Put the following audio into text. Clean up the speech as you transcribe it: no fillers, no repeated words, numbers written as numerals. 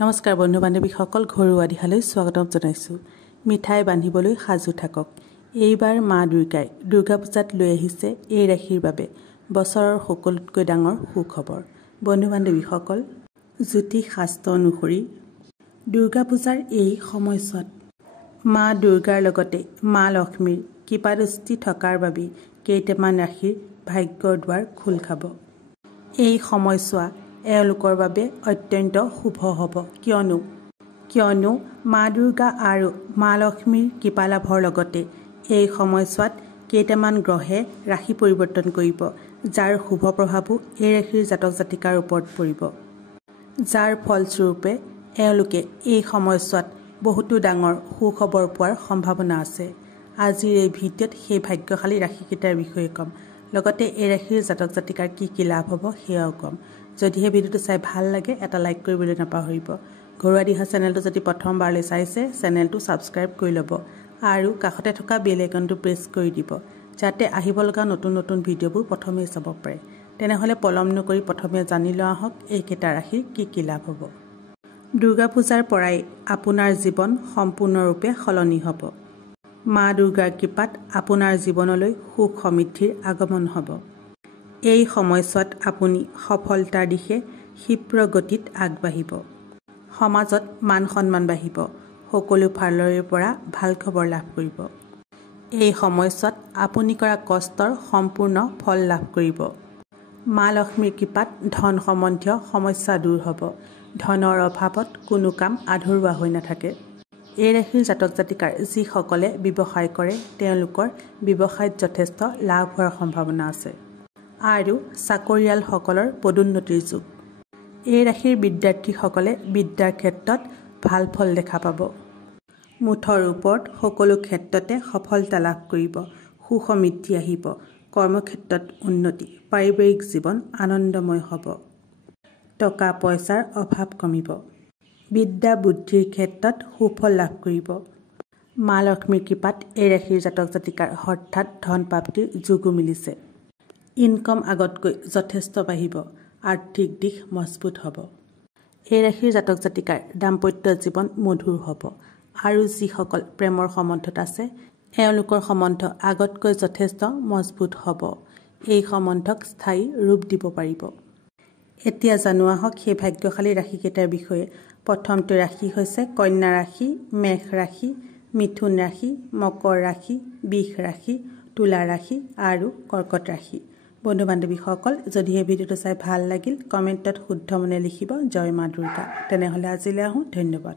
নমস্কাৰ বন্ধু বান্ধৱীসকল, ঘৰুৱা দিহালৈ স্বাগতম জনাইছোঁ। মিঠাই বান্ধিবলৈ সাজু থাকক। এইবাৰ মা দুৰ্গাই দুৰ্গা পূজাত লৈ আহিছে এই ৰাশিৰ বাবে বছৰৰ সকলোতকৈ ডাঙৰ সুখবৰ। বন্ধু বান্ধৱীসকল, জ্যোতিষ শাস্ত্ৰ অনুসৰি দুৰ্গা পূজাৰ এই সময়ছোৱাত মা দুৰ্গাৰ লগতে মা লক্ষ্মীৰ কৃপাদৃষ্টি থকাৰ বাবে কেইটামান ৰাশিৰ ভাগ্যৰ দুৱাৰ খোল খাব। এই সময়ছোৱা এওঁলোকৰ বাবে অত্যন্ত শুভ হ'ব, কিয়নো মা দুৰ্গা আৰু মা লক্ষ্মীৰ কৃপা লাভৰ লগতে এই সময়ছোৱাত কেইটামান গ্ৰহে ৰাশি পৰিৱৰ্তন কৰিব, যাৰ শুভ প্ৰভাৱো এই ৰাশিৰ জাতক জাতিকাৰ ওপৰত পৰিব, যাৰ ফলস্বৰূপে এওঁলোকে এই সময়ছোৱাত বহুতো ডাঙৰ সুখবৰ পোৱাৰ সম্ভাৱনা আছে। আজিৰ এই ভিডিঅ'ত সেই ভাগ্যশালী ৰাশিকেইটাৰ বিষয়ে ক'ম, লগতে এই ৰাশিৰ জাতক জাতিকাৰ কি লাভ হ'ব সেয়াও ক'ম। যদিহে ভিডিঅ'টো চাই ভাল লাগে এটা লাইক কৰিবলৈ নাপাহৰিব। ঘৰুৱা দিহা চেনেলটো যদি প্ৰথমবাৰলৈ চাইছে চেনেলটো ছাবস্ক্ৰাইব কৰি ল'ব আৰু কাষতে থকা বেল আইকনটো প্ৰেছ কৰি দিব, যাতে আহিব লগা নতুন নতুন ভিডিঅ'বোৰ প্ৰথমেই চাব পাৰে। তেনেহ'লে পলম নকৰি প্ৰথমে জানি লোৱা আহক এইকেইটা ৰাশিৰ কি লাভ হ'ব। দুৰ্গা পূজাৰ পৰাই আপোনাৰ জীৱন সম্পূৰ্ণৰূপে সলনি হ'ব। মা দুৰ্গাৰ কৃপাত আপোনাৰ জীৱনলৈ সুখ সমৃদ্ধিৰ আগমন হ'ব। এই সময়ছোৱাত আপুনি সফলতাৰ দিশে ক্ষীপ্ৰ গতিত আগবাঢ়িব। সমাজত মান সন্মান বাঢ়িব। সকলো ফালৰে পৰা ভাল খবৰ লাভ কৰিব। এই সময়ছোৱাত আপুনি কৰা কষ্টৰ সম্পূৰ্ণ ফল লাভ কৰিব। মা লক্ষ্মীৰ কৃপাত ধন সম্বন্ধীয় সমস্যা দূৰ হ'ব। ধনৰ অভাৱত কোনো কাম আধৰুৱা হৈ নাথাকে। এই ৰাশিৰ জাতক জাতিকাৰ যিসকলে ব্যৱসায় কৰে তেওঁলোকৰ ব্যৱসায়ত যথেষ্ট লাভ হোৱাৰ সম্ভাৱনা আছে আৰু চাকৰিয়ালসকলৰ পদোন্নতিৰ যুগ। এই ৰাশিৰ বিদ্যাৰ্থীসকলে বিদ্যাৰ ক্ষেত্ৰত ভাল ফল দেখা পাব। মুঠৰ ওপৰত সকলো ক্ষেত্ৰতে সফলতা লাভ কৰিব। সুসমৃদ্ধি আহিব। কৰ্মক্ষেত্ৰত উন্নতি। পাৰিবাৰিক জীৱন আনন্দময় হ'ব। টকা পইচাৰ অভাৱ কমিব। বিদ্যা বুদ্ধিৰ ক্ষেত্ৰত সুফল লাভ কৰিব। মা লক্ষ্মীৰ কৃপাত এই ৰাশিৰ জাতক জাতিকাৰ হঠাৎ ধন প্ৰাপ্তিৰ যোগো মিলিছে। ইনকম আগতকৈ যথেষ্ট বাঢ়িব। আৰ্থিক দিশ মজবুত হ'ব। এই ৰাশিৰ জাতক জাতিকাৰ দাম্পত্য জীৱন মধুৰ হ'ব আৰু যিসকল প্ৰেমৰ সম্বন্ধত আছে এওঁলোকৰ সম্বন্ধ আগতকৈ যথেষ্ট মজবুত হ'ব। এই সম্বন্ধক স্থায়ী ৰূপ দিব পাৰিব। এতিয়া জানো আহক সেই ভাগ্যশালী ৰাশিকেইটাৰ বিষয়ে। প্ৰথমটো ৰাশি হৈছে কন্যা ৰাশি, মেষ ৰাশি, মিথুন ৰাশি, মকৰ ৰাশি, বৃষ ৰাশি, তুলা ৰাশি আৰু কৰ্কট ৰাশি। বন্ধু বান্ধৱীসকল, যদিহে ভিডিঅ'টো চাই ভাল লাগিল কমেণ্টত শুদ্ধ মনে লিখিব জয় মা দুৰ্গা। তেনেহ'লে আজিলৈ আহোঁ। ধন্যবাদ।